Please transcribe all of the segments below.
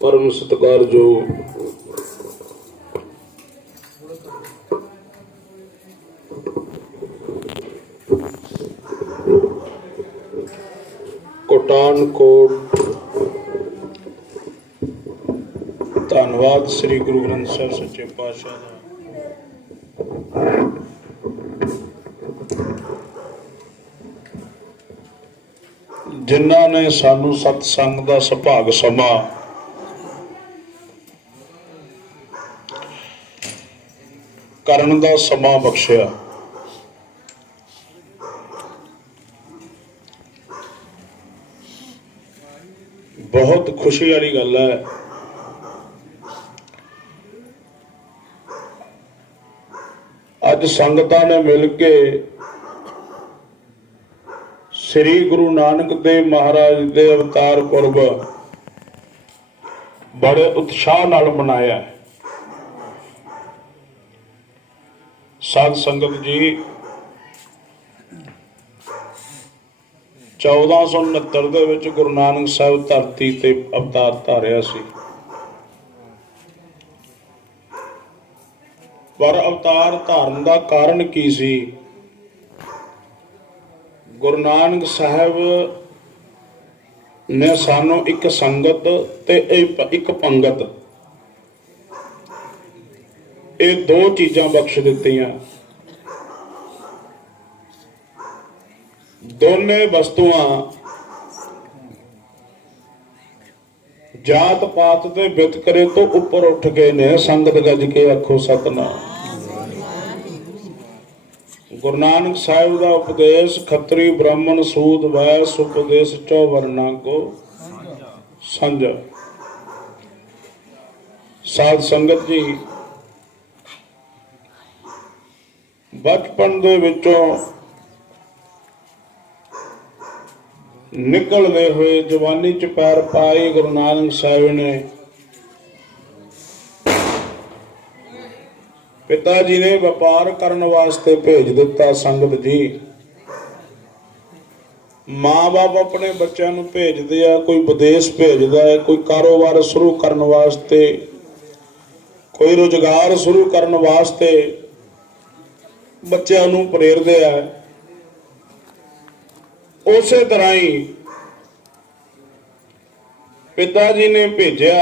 परम सत्कारयोग कोटानकोट धन्नवाद श्री गुरु ग्रंथ साहिब सच्चे पातशाह दा। जिन्हां ने सानू सतसंग दा सुभाग समा करन दा समा बख्शिया। बहुत खुशी वाली गल है। अज संगतां ने मिल के श्री गुरु नानक देव महाराज दे अवतार पुरब बड़े उत्साह नाल मनाया है। साध संगत जी 1469 ਦੇ ਵਿੱਚ गुरु नानक साहिब धरती ते अवतार धारिया सी। पर अवतार धारण का कारण की सी? गुरु नानक साहिब ने सानू एक संगत ते एक पंगत ये दो चीज़ां बख्श दित्तियां। दोने वस्तुआं जात पात ते वितकरे तो उपर उठ गए ने। संगत गज के आखो सतनाम। गुरु नानक साहिब का उपदेश खत्री ब्राह्मण सूद वैश्य उपदेश 4 वर्णा को सांझा। साध संगत जी बचपन दे विचों निकलते हुए जवानी च पैर पाए गुरु नानक साहिब ने पिता जी ने व्यापार करने वास्ते भेज दिता। संगत जी माँ बाप अपने बच्चों को भेजते हैं, कोई विदेश भेजता है, कोई कारोबार शुरू करने वास्ते, कोई रोजगार शुरू करने वास्ते बच्चों को प्रेरते है। उस तरह ही पिता जी ने भेजा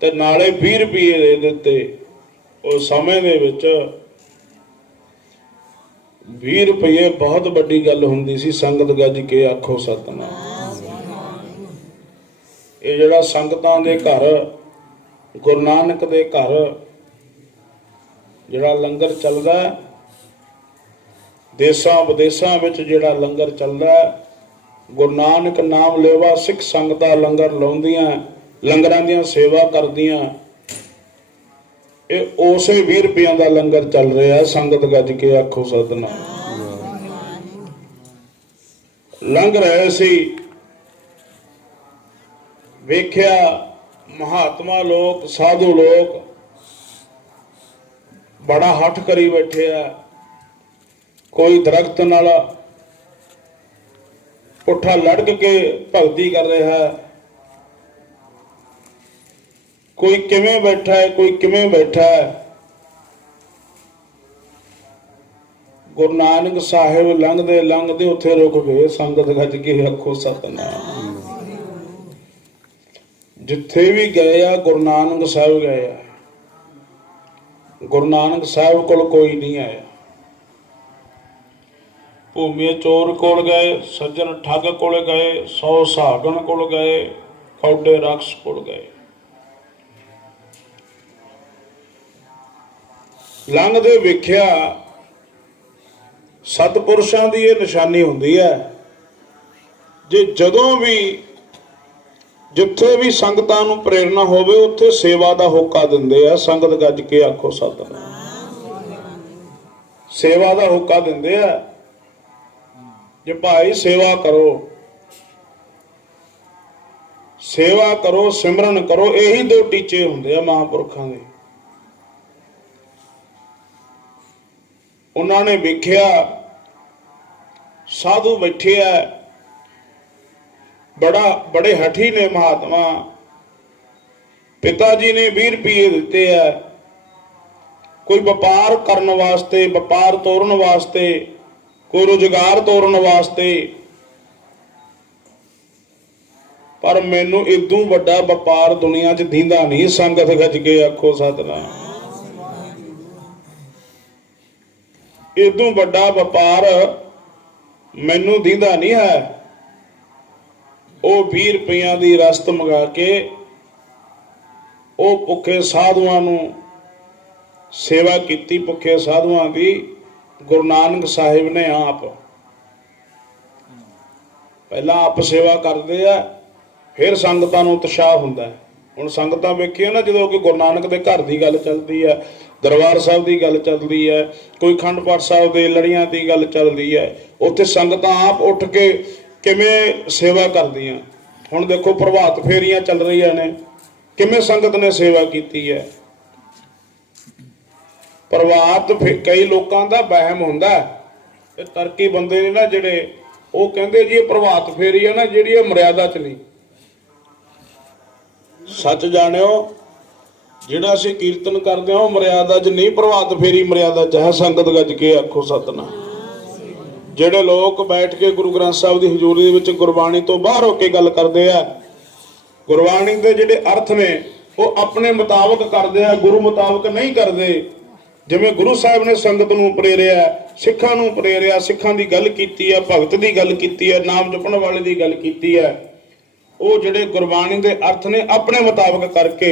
ते नाले 20 रुपये दे दिते। उस समय दे विच 20 रुपये बहुत बड़ी गल हुंदी सी। संगत गज के आखो सतनाम। ये जिहड़ा संगतां दे घर गुरु नानक दे घर जिहड़ा लंगर चलदा, देसां विदेसां विच जिहड़ा लंगर चलदा, गुरु नानक नाम लेवा सिख संगतां लंगर लाउंदियां, लंगरां दी सेवा करदियां। ये उसे 20 रुपया का लंगर चल रहा है। संगत गज के आखो सतनाम। लंघ रहे सी, वेख्या महात्मा लोग साधु लोग बड़ा हठ करी बैठे है। कोई दरख्त नाल पुठा लड़क के भगती कर रहा है, कोई किवें बैठा है, कोई किवें बैठा है। गुरु नानक साहिब लंघदे लंघदे उत्थे रुक गए। संगत गज के आखो सतनाम। जिथे भी गए आ गुरु नानक साहिब गए आ। गुरु नानक साहिब कोल कोई नहीं आया। भूमि चोर कोल गए, सज्जन ठग कोल गए, 100 सहागन कोल गए, खौडे राक्षस कोल गए। ਲੰਘਦੇ ਵੇਖਿਆ ਸਤਿਪੁਰਸ਼ਾਂ ਦੀ ਇਹ ਨਿਸ਼ਾਨੀ ਹੁੰਦੀ ਹੈ। ਜੇ ਜਦੋਂ ਵੀ ਜਿੱਥੇ ਵੀ ਸੰਗਤਾਂ ਨੂੰ ਪ੍ਰੇਰਨਾ ਹੋਵੇ ਉੱਥੇ ਸੇਵਾ ਦਾ ਹੋਕਾ ਦਿੰਦੇ ਆ। ਸੰਗਤ ਗੱਜ ਕੇ ਆਖੋ ਸਤਿਨਾਮ। ਸੇਵਾ ਦਾ ਹੋਕਾ ਦਿੰਦੇ ਆ। ਜੇ ਭਾਈ ਸੇਵਾ ਕਰੋ, ਸੇਵਾ ਕਰੋ, ਸਿਮਰਨ ਕਰੋ, ਇਹੀ ਦੋ ਟੀਚੇ ਹੁੰਦੇ ਆ ਮਹਾਂਪੁਰਖਾਂ ਦੇ। ਉਹਨਾਂ ਨੇ ਵੇਖਿਆ ਸਾਧੂ ਬੈਠੇ ਆ, ਬੜੇ ਹਠੀ ਨੇ ਮਹਾਤਮਾ। ਪਿਤਾ ਜੀ ਨੇ 20 ਰੁਪਏ ਦਿੱਤੇ ਆ ਕੋਈ ਵਪਾਰ ਕਰਨ ਵਾਸਤੇ, ਵਪਾਰ ਤੋਰਨ ਵਾਸਤੇ, ਕੋਈ ਰੁਜ਼ਗਾਰ ਤੋਰਨ ਵਾਸਤੇ, ਪਰ ਮੈਨੂੰ ਇਦੋਂ ਵੱਡਾ ਵਪਾਰ ਦੁਨੀਆ 'ਚ ਦੀਂਦਾ ਨਹੀਂ। ਸੰਗਤ ਗੱਜ ਕੇ ਆਖੋ ਸਤਿਨਾਮ। ਇਦੋਂ ਵੱਡਾ ਵਪਾਰ ਮੈਨੂੰ ਦੀਂਦਾ ਨਹੀਂ ਹੈ। ਉਹ 20 ਰੁਪਈਆਂ ਦੀ ਰਸਤ ਮੰਗਾ ਕੇ ਉਹ ਭੁੱਖੇ ਸਾਧੂਆਂ ਨੂੰ ਸੇਵਾ ਕੀਤੀ। ਭੁੱਖੇ ਸਾਧੂਆਂ ਦੀ ਗੁਰੂ ਨਾਨਕ ਸਾਹਿਬ ਨੇ ਆਪ ਪਹਿਲਾਂ ਆਪ ਸੇਵਾ ਕਰਦੇ ਆ, ਫਿਰ ਸੰਗਤਾਂ ਨੂੰ ਉਤਸ਼ਾਹ ਹੁੰਦਾ। ਹੁਣ ਸੰਗਤਾਂ ਵੇਖੀਆਂ ਨਾ, ਜਦੋਂ ਕਿ ਗੁਰੂ ਨਾਨਕ ਦੇ ਘਰ ਦੀ ਗੱਲ ਚੱਲਦੀ ਹੈ, ਦਰਬਾਰ ਸਾਹਿਬ ਦੀ ਗੱਲ ਚੱਲਦੀ ਹੈ, ਕੋਈ ਅਖੰਡ ਪਾਠ ਸਾਹਿਬ ਦੇ ਲੜੀਆਂ ਦੀ ਗੱਲ ਚੱਲਦੀ ਹੈ, ਉੱਥੇ ਸੰਗਤਾਂ ਆਪ ਉੱਠ ਕੇ ਕਿਵੇਂ ਸੇਵਾ ਕਰਦੀਆਂ। ਹੁਣ ਦੇਖੋ ਪ੍ਰਭਾਤ ਫੇਰੀਆਂ ਚੱਲ ਰਹੀਆਂ ਨੇ, ਕਿਵੇਂ ਸੰਗਤ ਨੇ ਸੇਵਾ ਕੀਤੀ ਹੈ। ਪ੍ਰਭਾਤ ਕਈ ਲੋਕਾਂ ਦਾ ਵਹਿਮ ਹੁੰਦਾ, ਇਹ ਤਰਕੀ ਬੰਦੇ ਨੇ ਨਾ ਜਿਹੜੇ, ਉਹ ਕਹਿੰਦੇ ਜੀ ਇਹ ਪ੍ਰਭਾਤ ਫੇਰੀ ਹੈ ਨਾ ਜਿਹੜੀ, ਇਹ ਮਰਿਆਦਾ 'ਚ ਨਹੀਂ। ਸੱਚ ਜਾਣਿਓ, ਜਿਹੜਾ ਅਸੀਂ ਕੀਰਤਨ ਕਰਦੇ ਹਾਂ ਉਹ ਮਰਿਆਦਾ 'ਚ ਨਹੀਂ, ਪ੍ਰਭਾਤ ਫੇਰੀ ਮਰਿਆਦਾ 'ਚ ਹੈ। ਸੰਗਤ ਗੱਜ ਕੇ ਆਖੋ ਸਤਿਨਾਮ। ਜਿਹੜੇ ਲੋਕ ਬੈਠ ਕੇ ਗੁਰੂ ਗ੍ਰੰਥ ਸਾਹਿਬ ਦੀ ਹਜ਼ੂਰੀ ਦੇ ਵਿੱਚ ਗੁਰਬਾਣੀ ਤੋਂ ਬਾਹਰ ਹੋ ਕੇ ਗੱਲ ਕਰਦੇ ਆ, ਗੁਰਬਾਣੀ ਦੇ ਜਿਹੜੇ ਅਰਥ ਨੇ ਉਹ ਆਪਣੇ ਮੁਤਾਬਕ ਕਰਦੇ ਆ, ਗੁਰੂ ਮੁਤਾਬਕ ਨਹੀਂ ਕਰਦੇ। ਜਿਵੇਂ ਗੁਰੂ ਸਾਹਿਬ ਨੇ ਸੰਗਤ ਨੂੰ ਪ੍ਰੇਰਿਆ, ਸਿੱਖਾਂ ਨੂੰ ਪ੍ਰੇਰਿਆ, ਸਿੱਖਾਂ ਦੀ ਗੱਲ ਕੀਤੀ ਹੈ, ਭਗਤ ਦੀ ਗੱਲ ਕੀਤੀ ਹੈ, ਨਾਮ ਜਪਣ ਵਾਲੇ ਦੀ ਗੱਲ ਕੀਤੀ ਹੈ, ਉਹ ਜਿਹੜੇ ਗੁਰਬਾਣੀ ਦੇ ਅਰਥ ਨੇ ਆਪਣੇ ਮੁਤਾਬਕ ਕਰਕੇ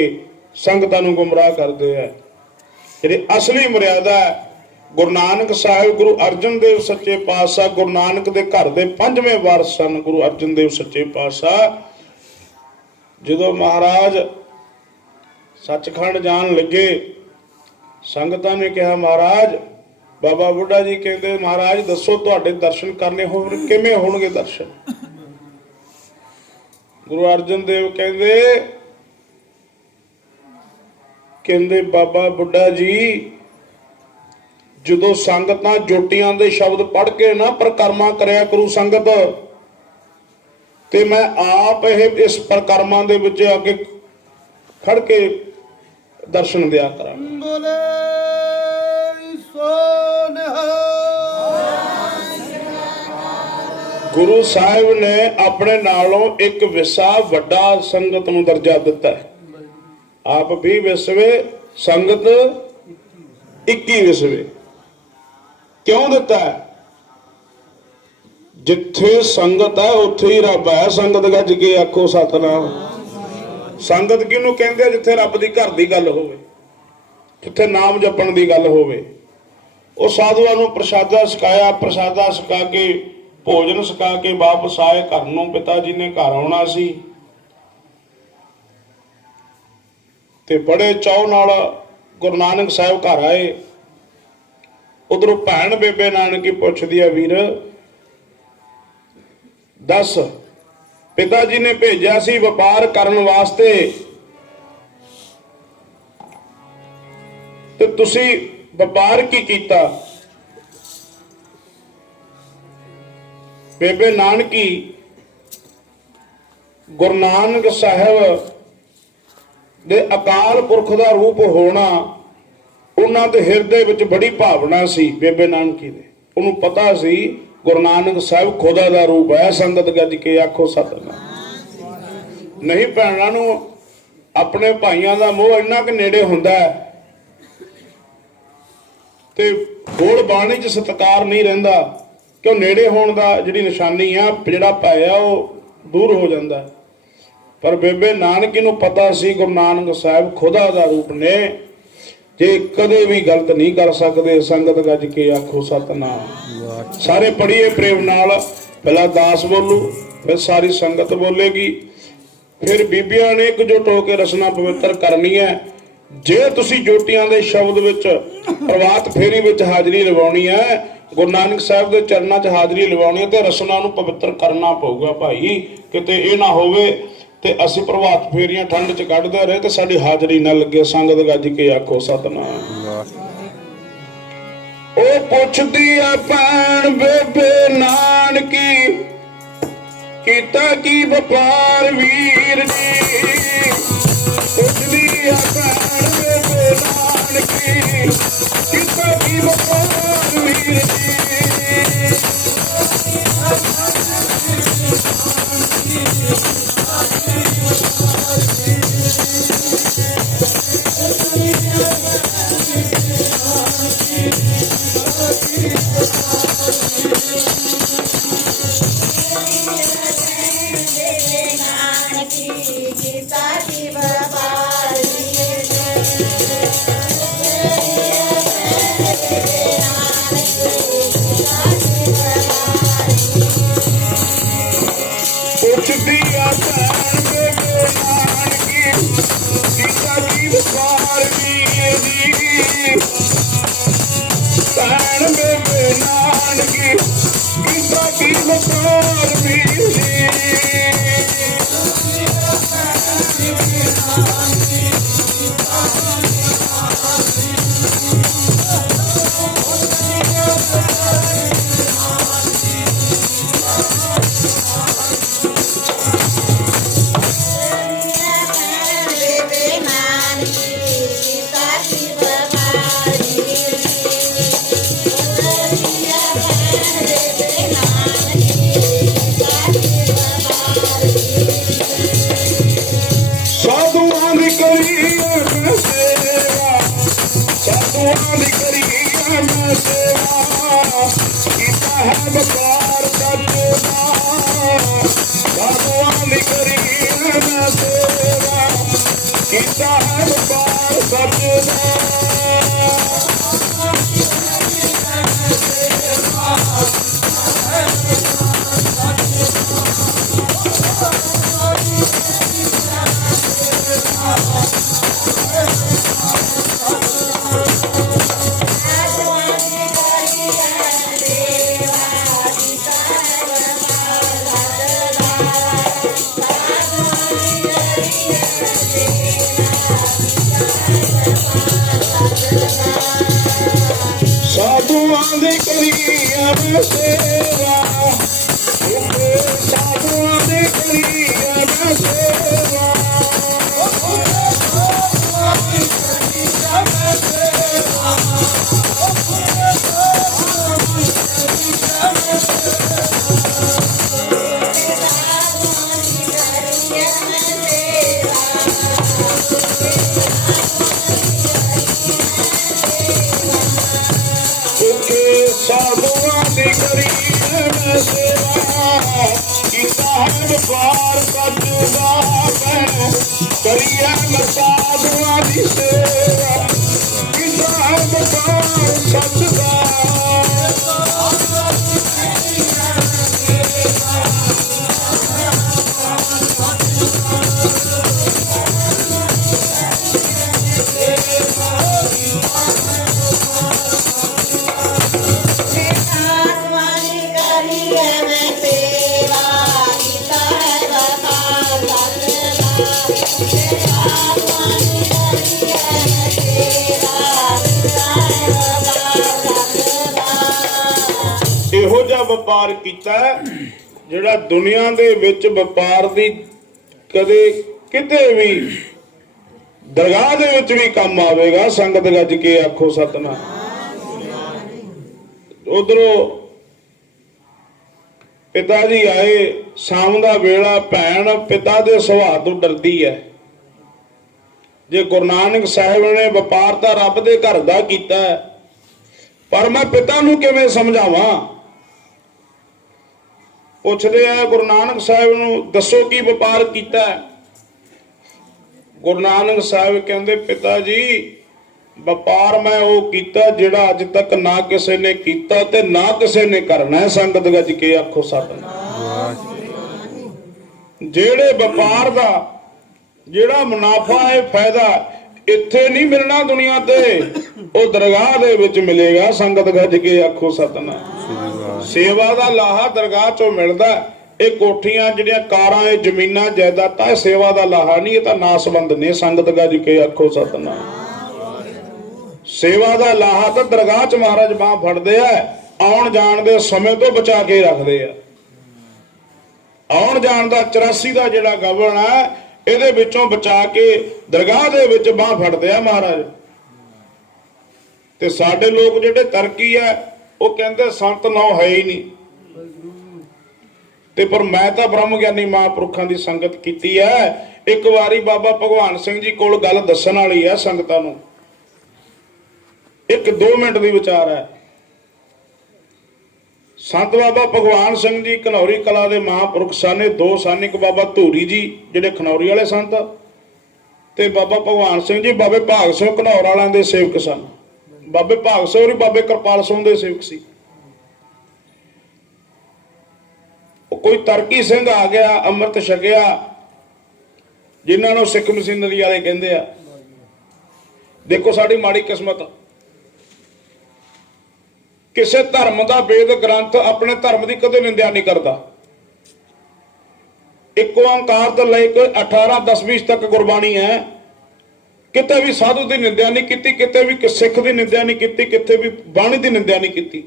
ਸੰਗਤਾਂ ਨੂੰ ਗੁੰਮਰਾਹ ਕਰਦੇ ਆ। ਜਿਹੜੇ ਅਸਲੀ ਮਰਿਆਦਾ ਗੁਰੂ ਨਾਨਕ ਸਾਹਿਬ, ਗੁਰੂ ਅਰਜਨ ਦੇਵ ਸੱਚੇ ਪਾਤਸ਼ਾਹ, ਗੁਰੂ ਨਾਨਕ ਦੇ ਘਰ ਦੇ 5ਵੇਂ ਵਾਰਸ ਸਨ ਗੁਰੂ ਅਰਜਨ ਦੇਵ ਸੱਚੇ ਪਾਤਸ਼ਾਹ। ਜਦੋਂ ਮਹਾਰਾਜ ਸੱਚਖੰਡ ਜਾਣ ਲੱਗੇ, ਸੰਗਤਾਂ ਨੇ ਕਿਹਾ ਮਹਾਰਾਜ, ਬਾਬਾ ਬੁੱਢਾ ਜੀ ਕਹਿੰਦੇ ਮਹਾਰਾਜ ਦੱਸੋ ਤੁਹਾਡੇ ਦਰਸ਼ਨ ਕਰਨੇ ਹੋਣ ਕਿਵੇਂ ਹੋਣਗੇ ਦਰਸ਼ਨ। ਗੁਰੂ ਅਰਜਨ ਦੇਵ ਕਹਿੰਦੇ ਬਾਬਾ ਬੁੱਢਾ ਜੀ, ਜਦੋਂ ਸੰਗਤਾਂ ਜੋਟੀਆਂ ਦੇ ਸ਼ਬਦ ਪੜ੍ਹ ਕੇ ਨਾ ਪਰਿਕਰਮਾ ਕਰਿਆ ਕਰੂ ਸੰਗਤ, ਤੇ ਮੈਂ ਆਪ ਇਸ ਪਰਿਕਰਮਾ ਦੇ ਵਿੱਚ ਅੱਗੇ ਖੜ ਕੇ ਦਰਸ਼ਨ ਦਿਆ ਕਰਾਂ। ਗੁਰੂ ਸਾਹਿਬ ਨੇ ਆਪਣੇ ਨਾਲੋਂ ਇੱਕ ਵਿਸਾ ਵੱਡਾ ਸੰਗਤ ਨੂੰ ਦਰਜਾ ਦਿੱਤਾ ਹੈ। ਆਪ 20 ਵਿਸਵੇ, ਸੰਗਤ 21 ਵਿਸਵੇ। ਕਿਉਂ ਦਿੱਤਾ ਹੈ? ਜਿੱਥੇ ਸੰਗਤ ਹੈ ਉੱਥੇ ਹੀ ਰੱਬ ਹੈ। ਸੰਗਤ ਗੱਜ ਕੇ ਆਖੋ ਸਤਿਨਾਮ। ਸੰਗਤ ਕਿਹਨੂੰ ਕਹਿੰਦੇ? ਜਿੱਥੇ ਰੱਬ ਦੀ ਘਰ ਦੀ ਗੱਲ ਹੋਵੇ, ਜਿੱਥੇ ਨਾਮ ਜਪਣ ਦੀ ਗੱਲ ਹੋਵੇ। ਉਹ ਸਾਧੂਆਂ ਨੂੰ ਪ੍ਰਸ਼ਾਦਾ ਛਕਾਇਆ, ਪ੍ਰਸ਼ਾਦਾ ਛਕਾ ਕੇ, ਭੋਜਨ ਛਕਾ ਕੇ ਵਾਪਸ ਆਏ ਘਰ ਨੂੰ। ਪਿਤਾ ਜੀ ਨੇ ਘਰ ਆਉਣਾ ਸੀ ਤੇ ਬੜੇ ਚਾਅ ਨਾਲ ਗੁਰੂ ਨਾਨਕ ਸਾਹਿਬ ਘਰ ਆਏ। ਉਧਰੋਂ ਭੈਣ ਬੇਬੇ ਨਾਨਕੀ ਪੁੱਛਦੀ ਆ, ਵੀਰ ਦੱਸ, ਪਿਤਾ ਜੀ ਨੇ ਭੇਜਿਆ ਸੀ ਵਪਾਰ ਕਰਨ ਵਾਸਤੇ, ਤੇ ਤੁਸੀਂ ਵਪਾਰ ਕੀ ਕੀਤਾ? ਬੇਬੇ ਨਾਨਕੀ ਗੁਰੂ ਨਾਨਕ ਸਾਹਿਬ ਦੇ ਅਕਾਲ ਪੁਰਖ ਦਾ ਰੂਪ ਹੋਣਾ ਉਹਨਾਂ ਦੇ ਹਿਰਦੇ ਵਿੱਚ ਬੜੀ ਭਾਵਨਾ ਸੀ। ਬੇਬੇ ਨਾਨਕੀ ਦੇ ਉਹਨੂੰ ਪਤਾ ਸੀ ਗੁਰੂ ਨਾਨਕ ਸਾਹਿਬ ਖੁਦਾ ਦਾ ਰੂਪ ਹੈ। ਸੰਗਤ ਗੱਜ ਕੇ ਆਖੋ ਸਤਿਨਾਮ। ਨਹੀਂ ਭੈਣਾਂ ਨੂੰ ਆਪਣੇ ਭਾਈਆਂ ਦਾ ਮੋਹ ਇੰਨਾ ਕਿ ਨੇੜੇ ਹੁੰਦਾ ਤੇ ਬੋਲ ਬਾਣੀ 'ਚ ਸਤਿਕਾਰ ਨਹੀਂ ਰਹਿੰਦਾ, ਕਿਉਂ ਨੇੜੇ ਹੋਣ ਦਾ ਜਿਹੜੀ ਨਿਸ਼ਾਨੀ ਆ, ਜਿਹੜਾ ਪਾਇਆ ਉਹ ਦੂਰ ਹੋ ਜਾਂਦਾ। ਪਰ ਬੇਬੇ ਨਾਨਕੀ ਨੂੰ ਪਤਾ ਸੀ ਗੁਰੂ ਨਾਨਕ ਸਾਹਿਬ ਖੁਦਾ ਦਾ ਰੂਪ ਨੇ। ਜੇ ਕਦੇ ਵੀ ਗਲਤ ਨਹੀਂ ਕਰ ਸਕਦੇ। ਸੰਗਤ ਗੱਜ ਕੇ ਆਖੋ ਸਤਨਾਮ। ਸਾਰੇ ਪੜ੍ਹੀਏ ਪ੍ਰੇਮ ਨਾਲ। ਪਹਿਲਾਂ ਦਾਸ ਬੋਲੂ, ਫਿਰ ਸਾਰੀ ਸੰਗਤ ਬੋਲੇਗੀ, ਫਿਰ ਬੀਬੀਆਂ ਨੇ ਇਕਜੁੱਟ ਹੋ ਕੇ ਰਸਨਾ ਪਵਿੱਤਰ ਕਰਨੀ ਹੈ। ਜੇ ਤੁਸੀਂ ਜੋਟੀਆਂ ਦੇ ਸ਼ਬਦ ਵਿੱਚ ਪ੍ਰਭਾਤ ਫੇਰੀ ਵਿੱਚ ਹਾਜ਼ਰੀ ਲਵਾਉਣੀ ਹੈ, ਗੁਰੂ ਨਾਨਕ ਸਾਹਿਬ ਦੇ ਚਰਨਾਂ 'ਚ ਹਾਜ਼ਰੀ ਲਵਾਉਣੀ ਹੈ, ਤੇ ਰਸਨਾ ਨੂੰ ਪਵਿੱਤਰ ਕਰਨਾ ਪਊਗਾ ਭਾਈ। ਕਿਤੇ ਇਹ ਨਾ ਹੋਵੇ ਤੇ ਅਸੀਂ ਪ੍ਰਭਾਤ ਫੇਰੀਆਂ ਠੰਡ 'ਚ ਕੱਢਦੇ ਰਹੇ ਤੇ ਸਾਡੀ ਹਾਜ਼ਰੀ ਨਾ ਲੱਗੇ। ਸੰਗਤ ਗੱਜ ਕੇ ਆਖੋ ਸਤਨਾਮ। ਉਹ ਪੁੱਛਦੀ ਆ ਭੈਣ ਬੇਬੇ ਨਾਨਕੀ, ਕੀਤਾ ਕੀ ਵਪਾਰ ਵੀਰ ਜੀ। ਪੁੱਛਦੀ ਆ ਭੈਣ ਬੇਬੇ ਨਾਨਕੀ, ਕੀਤਾ ਕੀ ਵਪਾਰ ਵੀਰ ਜੀ। ਇਹੋ ਜਿਹਾ ਵਪਾਰ ਕੀਤਾ ਜਿਹੜਾ ਦੁਨੀਆ ਦੇ ਵਿੱਚ ਵਪਾਰ ਦੀ ਕਦੇ ਕਿਤੇ ਵੀ ਦਰਗਾਹ ਦੇ ਵਿੱਚ ਵੀ ਕੰਮ ਆਵੇਗਾ। ਸੰਗਤ ਗੱਜ ਕੇ ਆਖੋ ਸਤਨਾਮ। ਉਧਰੋਂ ਪਿਤਾ ਜੀ ਆਏ, ਸ਼ਾਮ ਦਾ ਵੇਲਾ, ਭੈਣ ਪਿਤਾ ਦੇ ਸੁਭਾਅ ਤੋਂ ਡਰਦੀ ਹੈ। ਜੇ ਗੁਰੂ ਨਾਨਕ ਸਾਹਿਬ ਨੇ ਵਪਾਰ ਤਾਂ ਰੱਬ ਦੇ ਘਰ ਦਾ ਕੀਤਾ, ਪਰ ਮੈਂ ਪਿਤਾ ਨੂੰ ਕਿਵੇਂ ਸਮਝਾਵਾਂ? ਪੁੱਛਦੇ ਆ ਗੁਰੂ ਨਾਨਕ ਸਾਹਿਬ ਨੂੰ, ਦੱਸੋ ਕੀ ਵਪਾਰ ਕੀਤਾ? ਗੁਰੂ ਨਾਨਕ ਸਾਹਿਬ ਕਹਿੰਦੇ, ਪਿਤਾ ਜੀ ਵਪਾਰ ਮੈਂ ਉਹ ਕੀਤਾ ਜਿਹੜਾ ਅੱਜ ਤੱਕ ਨਾ ਕਿਸੇ ਨੇ ਕੀਤਾ ਤੇ ਨਾ ਕਿਸੇ ਨੇ ਕਰਨਾ। ਸੰਗਤ ਗੱਜ ਕੇ ਆਖੋ ਸਤਿਨਾਮ। ਜਿਹੜੇ ਵਪਾਰ ਦਾ ਜਿਹੜਾ ਮੁਨਾਫਾ ਹੈ, ਫਾਇਦਾ ਇੱਥੇ ਨਹੀਂ ਮਿਲਣਾ ਦੁਨੀਆ ਤੇ, ਉਹ ਦਰਗਾਹ ਦੇ ਵਿੱਚ ਮਿਲੇਗਾ। ਸੰਗਤ ਗੱਜ ਕੇ ਆਖੋ ਸਤਿਨਾਮ। ਸੇਵਾ ਦਾ ਲਾਹਾ ਦਰਗਾਹ ਚੋਂ ਮਿਲਦਾ। ਇਹ ਕੋਠੀਆਂ ਜਿਹੜੀਆਂ ਕਾਰਾਂ, ਇਹ ਜ਼ਮੀਨਾਂ ਜਾਇਦਾਦਾਂ, ਇਹ ਸੇਵਾ ਦਾ ਲਾਹਾ ਨਹੀਂ, ਇਹ ਤਾਂ ਨਾਸਬੰਦ ਨੇ। ਸੰਗਤ ਗੱਜ ਕੇ ਆਖੋ ਸਤਿਨਾਮ। ਸੇਵਾ ਦਾ ਲਾਹਾ ਤਾਂ ਦਰਗਾਹ ਚ ਮਹਾਰਾਜ ਬਾਂਹ ਫੜਦੇ ਆ, ਆਉਣ ਜਾਣ ਦੇ ਸਮੇਂ ਤੋਂ ਬਚਾ ਕੇ ਰੱਖਦੇ ਆ। ਆਉਣ ਜਾਣ ਦਾ 84 ਦਾ ਜਿਹੜਾ ਗਵਨ ਹੈ, ਇਹਦੇ ਵਿੱਚੋਂ ਬਚਾ ਕੇ ਦਰਗਾਹ ਦੇ ਵਿੱਚ ਬਾਂਹ ਫੜਦੇ ਆ ਮਹਾਰਾਜ। ਤੇ ਸਾਡੇ ਲੋਕ ਜਿਹੜੇ ਤਰਕੀ ਆ, ਉਹ ਕਹਿੰਦੇ ਸੰਤ ਨੌ ਹੈ ਹੀ ਨਹੀਂ। ਤੇ ਪਰ ਮੈਂ ਤਾਂ ਬ੍ਰਹਮ ਗਿਆਨੀ ਮਹਾਂਪੁਰਖਾਂ ਦੀ ਸੰਗਤ ਕੀਤੀ ਹੈ। ਇੱਕ ਵਾਰੀ ਬਾਬਾ ਭਗਵਾਨ ਸਿੰਘ ਜੀ ਕੋਲ ਗੱਲ ਦੱਸਣ ਵਾਲੀ ਹੈ ਸੰਗਤਾਂ ਨੂੰ, 1-2 ਮਿੰਟ ਦੀ ਵਿਚਾਰ ਹੈ। ਸੰਤ ਬਾਬਾ ਭਗਵਾਨ ਸਿੰਘ ਜੀ ਘਨੌਰੀ ਕਲਾ ਦੇ ਮਹਾਂਪੁਰਖ ਸਨ। 2 ਸਨ, ਇੱਕ ਬਾਬਾ ਧੂਰੀ ਜੀ ਜਿਹੜੇ ਖਨੌਰੀ ਵਾਲੇ ਸੰਤ, ਤੇ ਬਾਬਾ ਭਗਵਾਨ ਸਿੰਘ ਜੀ ਬਾਬੇ ਭਾਗ ਸਿੰਘ ਘਨੌਰ ਵਾਲਿਆਂ ਦੇ ਸੇਵਕ ਸਨ। ਬਾਬੇ ਭਾਗ ਸਿੰਘ ਔਰ ਬਾਬੇ ਕਿਰਪਾਲ ਸਿੰਘ ਦੇ ਸੇਵਕ ਸੀ। ਕੋਈ ਤਰਕੀ ਸਿੰਘ ਆ ਗਿਆ, ਅੰਮ੍ਰਿਤ ਛਕਿਆ, ਜਿਨ੍ਹਾਂ ਨੂੰ ਸਿੱਖ ਮਸ਼ੀਨਰੀ ਵਾਲੇ ਕਹਿੰਦੇ ਆ। ਦੇਖੋ ਸਾਡੀ ਮਾੜੀ ਕਿਸਮਤ, ਕਿਸੇ ਧਰਮ ਦਾ ਵੇਦ ਗ੍ਰੰਥ ਆਪਣੇ ਧਰਮ ਦੀ ਕਦੇ ਨਿੰਦਿਆ ਨਹੀਂ ਕਰਦਾ। ਇੱਕ ਓੰਕਾਰ ਤੋਂ ਲੈ ਕੇ 18 10-20 ਤੱਕ ਗੁਰਬਾਣੀ ਹੈ। ਕਿਤੇ ਵੀ ਸਾਧੂ ਦੀ ਨਿੰਦਿਆ ਨਹੀਂ ਕੀਤੀ, ਕਿਤੇ ਵੀ ਸਿੱਖ ਦੀ ਨਿੰਦਿਆ ਨਹੀਂ ਕੀਤੀ, ਕਿਤੇ ਵੀ ਬਾਣੀ ਦੀ ਨਿੰਦਿਆ ਨਹੀਂ ਕੀਤੀ।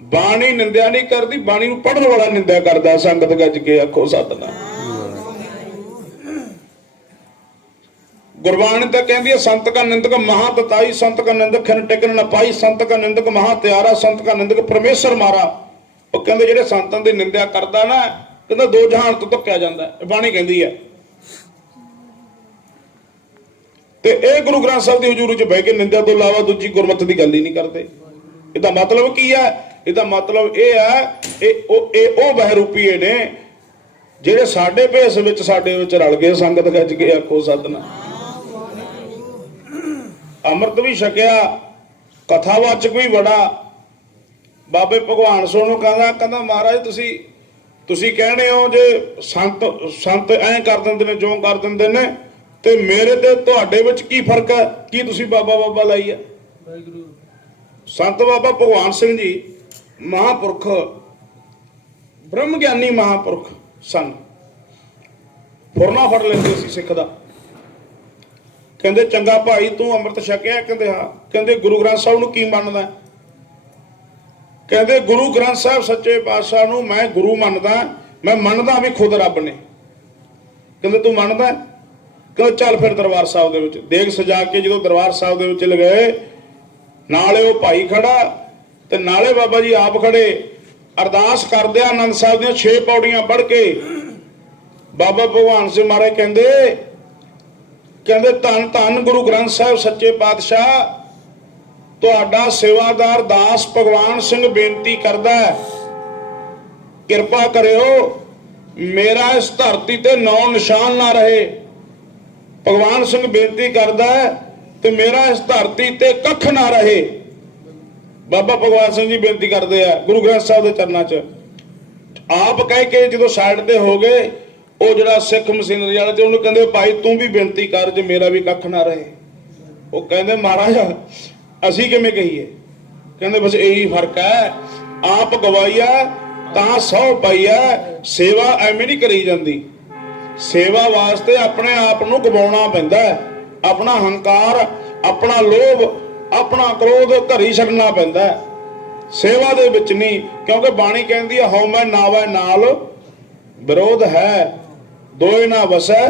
ਬਾਣੀ ਨਿੰਦਿਆ ਨਹੀਂ ਕਰਦੀ, ਬਾਣੀ ਨੂੰ ਪੜ੍ਹਨ ਵਾਲਾ ਨਿੰਦਿਆ ਕਰਦਾ। ਸੰਗਤ ਗੱਜ ਕੇ ਆਖੋ ਸਤਿਨਾਮ। ਗੁਰਬਾਣੀ ਤਾਂ ਕਹਿੰਦੀ ਹੈ, ਸੰਤ ਕਾ ਨਿੰਦਕ ਮਹਾ ਤਤਾਈ, ਸੰਤ ਕਾ ਨਿੰਦਕ ਖਿਨ ਟਿਕਨ ਨ ਪਾਈ, ਸੰਤ ਕਾ ਨਿੰਦਕ ਮਹਾ ਤਿਆਰਾ, ਸੰਤ ਕਾ ਨਿੰਦਕ ਪਰਮੇਸ਼ਰ ਮਾਰਾ। ਉਹ ਕਹਿੰਦੇ ਜਿਹੜੇ ਸੰਤਾਂ ਦੀ ਨਿੰਦਿਆ ਕਰਦਾ ਨਾ, ਕਹਿੰਦਾ 2 ਜਹਾਨ ਤੋਂ ਧੱਕਿਆ ਜਾਂਦਾ। ਬਾਣੀ ਕਹਿੰਦੀ ਹੈ। ਤੇ ਇਹ ਗੁਰੂ ਗ੍ਰੰਥ ਸਾਹਿਬ ਦੀ ਹਜ਼ੂਰੀ 'ਚ ਬਹਿ ਕੇ ਨਿੰਦਿਆ ਤੋਂ ਇਲਾਵਾ ਦੂਜੀ ਗੁਰਮਤਿ ਦੀ ਗੱਲ ਹੀ ਨਹੀਂ ਕਰਦੇ। ਇਹਦਾ ਮਤਲਬ ਕੀ ਹੈ? ਇਹਦਾ ਮਤਲਬ ਇਹ ਹੈ, ਇਹ ਉਹ ਬਹਿਰੂਪੀਏ ਨੇ ਜਿਹੜੇ ਸਾਡੇ ਭੇਸ ਵਿੱਚ ਸਾਡੇ ਵਿੱਚ ਰਲ ਗਏ। ਸੰਗਤ ਗੱਜ ਕੇ ਆਖੋ ਸਤਿਨਾਮ। ਅੰਮ੍ਰਿਤ ਵੀ ਛਕਿਆ, ਕਥਾਵਾਚਕ ਵੀ ਬੜਾ। ਬਾਬੇ ਭਗਵਾਨ ਸਿੰਘ ਨੂੰ ਕਹਿੰਦਾ ਮਹਾਰਾਜ ਤੁਸੀਂ ਕਹਿੰਦੇ ਹੋ ਜੇ ਸੰਤ ਐਂ ਕਰ ਦਿੰਦੇ ਨੇ, ਜੋ ਕਰ ਦਿੰਦੇ ਨੇ, ਤੇ ਮੇਰੇ ਤੇ ਤੁਹਾਡੇ ਵਿੱਚ ਕੀ ਫਰਕ ਹੈ? ਕੀ ਤੁਸੀਂ ਬਾਬਾ ਲਾਈ ਆ? ਸੰਤ ਬਾਬਾ ਭਗਵਾਨ ਸਿੰਘ ਜੀ ਮਹਾਂਪੁਰਖ, ਬ੍ਰਹਮ ਗਿਆਨੀ ਮਹਾਂਪੁਰਖ ਸਨ। ਫੁਰਨਾ ਫੜ ਲੈਂਦੇ ਸੀ ਸਿੱਖ ਦਾ। ਕਹਿੰਦੇ ਚੰਗਾ ਭਾਈ ਤੂੰ ਅੰਮ੍ਰਿਤ ਛਕਿਆ? ਕਹਿੰਦੇ ਹਾਂ। ਕਹਿੰਦੇ ਗੁਰੂ ਗ੍ਰੰਥ ਸਾਹਿਬ ਨੂੰ ਕੀ ਮੰਨਦਾ? ਕਹਿੰਦੇ ਗੁਰੂ ਗ੍ਰੰਥ ਸਾਹਿਬ ਸੱਚੇ ਪਾਤਸ਼ਾਹ ਨੂੰ ਮੈਂ ਗੁਰੂ ਮੰਨਦਾ। ਮੈਂ ਮੰਨਦਾ ਵੀ ਖੁਦ ਰੱਬ ਨੇ। ਕਹਿੰਦੇ ਤੂੰ ਮੰਨਦਾ? ਕਹਿੰਦੇ ਚੱਲ ਫਿਰ ਦਰਬਾਰ ਸਾਹਿਬ ਦੇ ਵਿੱਚ। ਦੇਗ ਸਜਾ ਕੇ ਜਦੋਂ ਦਰਬਾਰ ਸਾਹਿਬ ਦੇ ਵਿੱਚ ਲਗਾਏ, ਨਾਲੇ ਉਹ ਭਾਈ ਖੜਾ ਤੇ ਨਾਲੇ ਬਾਬਾ ਜੀ ਆਪ ਖੜੇ। ਅਰਦਾਸ ਕਰਦੇ ਆ ਆਨੰਦ ਸਾਹਿਬ ਦੀਆਂ 6 ਪੌੜੀਆਂ ਪੜ੍ਹ ਕੇ। ਬਾਬਾ ਭਗਵਾਨ ਸਿੰਘ ਮਹਾਰਾਜ ਕਹਿੰਦੇ ਧੰਨ ਧੰਨ ਗੁਰੂ ਗ੍ਰੰਥ ਸਾਹਿਬ ਸੱਚੇ ਪਾਤਸ਼ਾਹ, ਤੁਹਾਡਾ ਸੇਵਾਦਾਰ ਦਾਸ ਭਗਵਾਨ ਸਿੰਘ ਬੇਨਤੀ ਕਰਦਾ ਹੈ, ਕਿਰਪਾ ਕਰਿਓ ਮੇਰਾ ਇਸ ਧਰਤੀ ਤੇ ਨਾਂ ਨਿਸ਼ਾਨ ਨਾ ਰਹੇ। ਭਗਵਾਨ ਸਿੰਘ ਬੇਨਤੀ ਕਰਦਾ ਹੈ ਤੇ ਮੇਰਾ ਇਸ ਧਰਤੀ ਤੇ ਕੱਖ ਨਾ ਰਹੇ। ਬਾਬਾ ਭਗਵਾਨ ਸਿੰਘ ਜੀ ਬੇਨਤੀ ਕਰਦੇ ਆ ਗੁਰੂ ਗ੍ਰੰਥ ਸਾਹਿਬ ਦੇ ਚਰਨਾਂ 'ਚ। ਆਪ ਕਹਿ ਕੇ ਜਦੋਂ ਸਾਈਡ ਤੇ ਹੋ ਗਏ, ਉਹ ਜਿਹੜਾ ਸਿੱਖ ਮਸ਼ੀਨਰੀ ਵਾਲਾ ਤੇ ਉਹਨੂੰ ਕਹਿੰਦੇ ਭਾਈ ਤੂੰ ਵੀ ਬੇਨਤੀ ਕਰ ਜੇ ਮੇਰਾ ਵੀ ਕੱਖ ਨਾ ਰਹੇ। ਉਹ ਕਹਿੰਦੇ ਮਹਾਰਾਜ ਅਸੀਂ ਕਿਵੇਂ ਕਹੀਏ? ਕਹਿੰਦੇ ਬਸ ਇਹੀ ਫਰਕ ਹੈ, ਆਪ ਗਵਾਈਆ ਤਾਂ 100 ਪਾਈਆ। ਸੇਵਾ ਐਵੇਂ ਨਹੀਂ ਕਰੀ ਜਾਂਦੀ। ਸੇਵਾ ਵਾਸਤੇ ਆਪਣੇ ਆਪ ਨੂੰ ਗਵਾਉਣਾ ਪੈਂਦਾ। ਆਪਣਾ ਹੰਕਾਰ, ਆਪਣਾ ਲੋਭ, ਆਪਣਾ ਕ੍ਰੋਧ ਘਰੀ ਛੱਡਣਾ ਪੈਂਦਾ ਸੇਵਾ ਦੇ ਵਿੱਚ ਨਹੀਂ। ਕਿਉਂਕਿ ਬਾਣੀ ਕਹਿੰਦੀ ਹੈ ਹਉਮੈ ਨਾਵੈ ਨਾਲ ਵਿਰੋਧ ਹੈ, ਦੋਏ ਨਾ ਵਸੈ।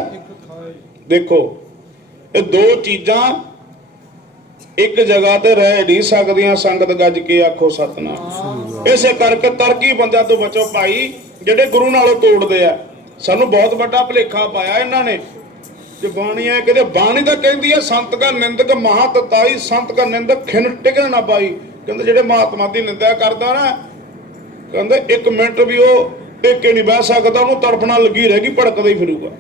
ਦੇਖੋ ਇਹ 2 ਚੀਜ਼ਾਂ ਇੱਕ ਜਗ੍ਹਾ ਤੇ ਰਹਿ ਨਹੀਂ ਸਕਦੀਆਂ। ਸੰਗਤ ਗੱਜ ਕੇ ਆਖੋ ਸਤਿਨਾਮ। ਇਸੇ ਕਰਕੇ ਤਰਕੀ ਬੰਦਿਆਂ ਤੋਂ ਬਚੋ ਭਾਈ, ਜਿਹੜੇ ਗੁਰੂ ਨਾਲੋਂ ਤੋੜਦੇ ਆ। ਸਾਨੂੰ ਬਹੁਤ ਵੱਡਾ ਭੁਲੇਖਾ ਪਾਇਆ ਇਹਨਾਂ ਨੇ। ਜੇ ਬਾਣੀ ਹੈ ਕਹਿੰਦੇ, ਬਾਣੀ ਤਾਂ ਕਹਿੰਦੀ ਹੈ ਸੰਤ ਕਾ ਨਿੰਦਕ ਮਹਾ ਤਤਾਈ, ਸੰਤ ਕਾ ਨਿੰਦਕ ਖਿਨ ਟਿਕਣ ਨਾ ਪਾਈ। ਕਹਿੰਦੇ ਜਿਹੜੇ ਮਹਾਤਮਾ ਦੀ ਨਿੰਦਿਆ ਕਰਦਾ ਨਾ, ਕਹਿੰਦੇ 1 ਮਿੰਟ ਵੀ ਉਹ ਟਿਕ ਕੇ ਨਹੀਂ ਬਹਿ ਸਕਦਾ, ਉਹਨੂੰ ਤੜਫਣਾ ਲੱਗੀ ਰਹੇਗੀ, ਭੜਕਦਾ ਹੀ ਫਿਰੂਗਾ।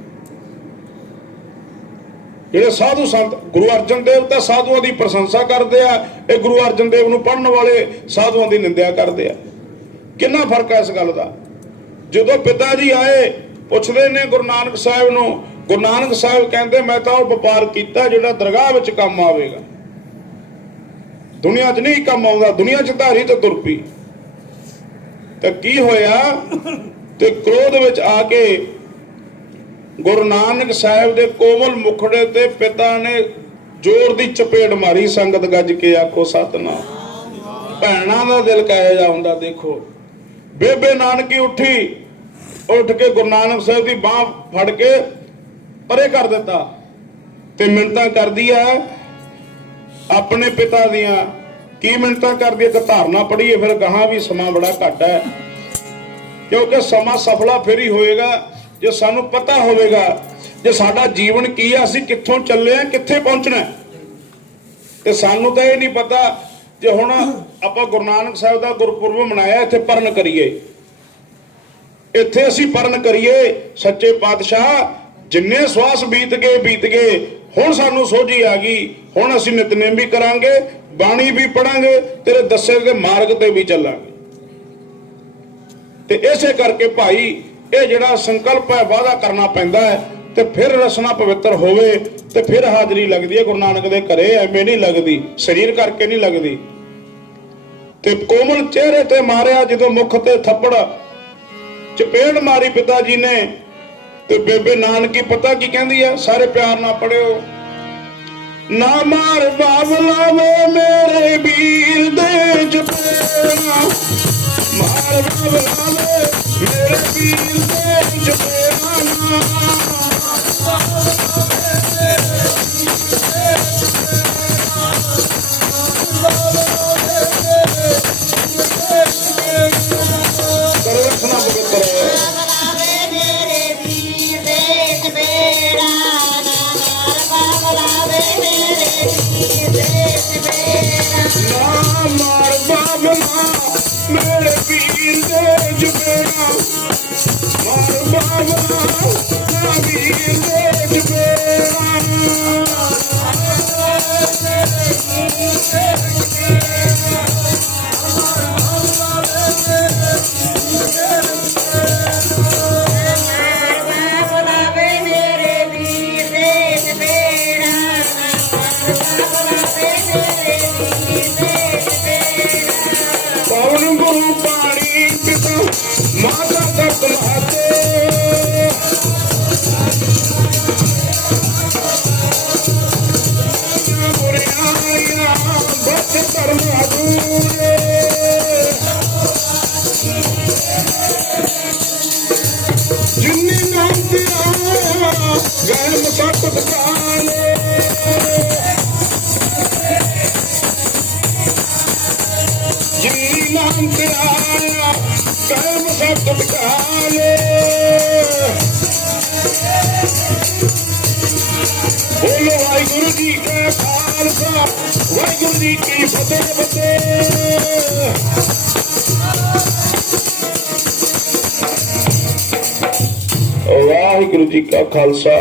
ਜਿਹੜੇ ਸਾਧੂ ਸੰਤ, ਗੁਰੂ ਅਰਜਨ ਦੇਵ ਤਾਂ ਸਾਧੂਆਂ ਦੀ ਪ੍ਰਸ਼ੰਸਾ ਕਰਦੇ ਆ, ਇਹ ਗੁਰੂ ਅਰਜਨ ਦੇਵ ਨੂੰ ਪੜ੍ਹਨ ਵਾਲੇ ਸਾਧੂਆਂ ਦੀ ਨਿੰਦਿਆ ਕਰਦੇ ਆ। ਕਿੰਨਾ ਫਰਕ ਹੈ ਇਸ ਗੱਲ ਦਾ। ਜਦੋਂ ਪਿਤਾ ਜੀ ਆਏ ਪੁੱਛਦੇ ਨੇ ਗੁਰੂ ਨਾਨਕ ਸਾਹਿਬ ਨੂੰ, ਗੁਰੂ ਨਾਨਕ ਸਾਹਿਬ ਕਹਿੰਦੇ ਮੈਂ ਤਾਂ ਉਹ ਵਪਾਰ ਕੀਤਾ ਜਿਹੜਾ ਦਰਗਾਹ ਵਿੱਚ ਕੰਮ ਆਵੇਗਾ, ਦੁਨੀਆ 'ਚ ਨਹੀਂ ਕੰਮ ਆਉਂਦਾ, ਦੁਨੀਆ 'ਚ ਧਾਰੀ ਤੇ ਤੁਰ ਪਈ। ਤੇ ਕੀ ਹੋਇਆ, ਤੇ ਕ੍ਰੋਧ ਵਿੱਚ ਆ ਕੇ ਗੁਰੂ ਨਾਨਕ ਸਾਹਿਬ ਦੇ ਕੋਮਲ ਮੁਖੜੇ ਤੇ ਪਿਤਾ ਨੇ ਜ਼ੋਰ ਦੀ ਚਪੇੜ ਮਾਰੀ। ਸੰਗਤ ਗੱਜ ਕੇ ਆਖੋ ਸਤਿਨਾਮ। ਭੈਣਾਂ ਦਾ ਦਿਲ ਕਿਹੋ ਜਿਹਾ ਹੁੰਦਾ ਦੇਖੋ। ਬੇਬੇ ਨਾਨਕੀ ਉੱਠੀ, ਉੱਠ ਕੇ ਗੁਰੂ ਨਾਨਕ ਸਾਹਿਬ ਦੀ ਬਾਂਹ ਫੜ ਕੇ ਪਰੇ ਕਰ ਦਿੱਤਾ ਤੇ ਮਿੰਨਤਾਂ ਕਰਦੀ ਆ ਆਪਣੇ ਪਿਤਾ ਦੀਆਂ। ਕੀ ਮਿੰਨਤਾਂ ਕਰਦੀ ਹੈ ਕਿ ਧਾਰਨਾ ਪੜੀਏ, ਫਿਰ ਗਾਹਾਂ ਵੀ ਸਮਾਂ ਬੜਾ ਘੱਟ ਹੈ, ਕਿਉਂਕਿ ਸਮਾਂ ਸਫਲਾ ਫਿਰ ਹੀ ਹੋਏਗਾ ਜੇ ਸਾਨੂੰ ਪਤਾ ਹੋਵੇਗਾ ਜੇ ਸਾਡਾ ਜੀਵਨ ਕੀ ਹੈ, ਅਸੀਂ ਕਿੱਥੋਂ ਚੱਲੇ ਆ, ਕਿੱਥੇ ਪਹੁੰਚਣਾ। ਤੇ ਸਾਨੂੰ ਤਾਂ ਇਹ ਨਹੀਂ ਪਤਾ। ਜੇ ਹੁਣ ਆਪਾਂ ਗੁਰੂ ਨਾਨਕ ਸਾਹਿਬ ਦਾ ਗੁਰਪੁਰਬ ਮਨਾਇਆ, ਇੱਥੇ ਪਰਨ ਕਰੀਏ, ਇੱਥੇ ਅਸੀਂ ਪਰਨ ਕਰੀਏ। ਸੱਚੇ ਪਾਤਸ਼ਾਹ ਜਿੰਨੇ ਸਵਾਸ ਬੀਤ ਗਏ, ਹੁਣ ਸਾਨੂੰ ਸੋਝੀ ਆ ਗਈ, ਹੁਣ ਅਸੀਂ ਨਿਤਨੇਮ ਵੀ ਕਰਾਂਗੇ, ਬਾਣੀ ਵੀ ਪੜਾਂਗੇ, ਤੇਰੇ ਦੱਸੇ ਦੇ ਮਾਰਗ ਤੇ ਵੀ ਚੱਲਾਂਗੇ। ਤੇ ਇਸੇ ਕਰਕੇ ਭਾਈ ਇਹ ਜਿਹੜਾ ਸੰਕਲਪ ਹੈ, ਵਾਅਦਾ ਕਰਨਾ ਪੈਂਦਾ ਹੈ, ਤੇ ਫਿਰ ਰਸਨਾ ਪਵਿੱਤਰ ਹੋਵੇ ਤੇ ਫਿਰ ਹਾਜ਼ਰੀ ਲੱਗਦੀ ਹੈ ਗੁਰੂ ਨਾਨਕ ਦੇ ਘਰੇ। ਐਵੇਂ ਨਹੀਂ ਲੱਗਦੀ, ਸਰੀਰ ਕਰਕੇ ਨਹੀਂ ਲੱਗਦੀ। ਤੇ ਕੋਮਲ ਚਿਹਰੇ ਤੇ ਮਾਰਿਆ ਜਦੋਂ ਮੁਖ ਤੇ ਥੱਪੜ, ਚਪੇੜ ਮਾਰੀ ਪਿਤਾ ਜੀ ਨੇ। ਤੇ ਬੇਬੇ ਨਾਨਕੀ ਪਤਾ ਕੀ ਕਹਿੰਦੀ ਹੈ, ਸਾਰੇ ਪਿਆਰ ਨਾਲ ਪੜਿਓ। ਨਾ ਮਾਰ ਬਾਬਲਾ ਵੇ ਮੇਰੇ ਵੀਰ ਦੇ ਚਪੇੜਾ, ਮਾਰ ਬਾਬਲਾ ਵੇ ਮੇਰੇ ਵੀਰ ਦੇ ਚਪੇੜਾ ਨਾ। ਮੇਰੇ ਪੀਰ ਦੇ ਜੁਬੇੜਾ, ਮਾਰ ਬਾਬਾ ਵੀਰ ਦੇ ਜੁਬੇੜਾ। ਪਵਨ ਗੁਰੂ ਪਾਣੀ ਪਿਤਾ ਮਾਤਾ ਤੱਕ ਲਾਤੇ, ਗੁਰਿਆਇਆ ਬੱਚ ਕਰਮਾ ਦੂਰੇ। ਜਿੰਨੀ ਨਾਮ ਤੇ ਆਇਆ ਗਏ ਮੁਸਾਫਤ ਕਾਲੇ, ਜਿੰਨੀ ਨਾਮ ਤੇ ਆਇਆ ਗਏ ਮੁਸਾਫਤ ਕਾਲੇ। ਬੋਲੋ ਵਾਹਿਗੁਰੂ ਜੀ ਕਾ ਖਾਲਸਾ, ਵਾਹਿਗੁਰੂ ਜੀ ਕੀ ਫਤਿਹ। ਵਾਹਿਗੁਰੂ ਜੀ ਕਾ ਖਾਲਸਾ।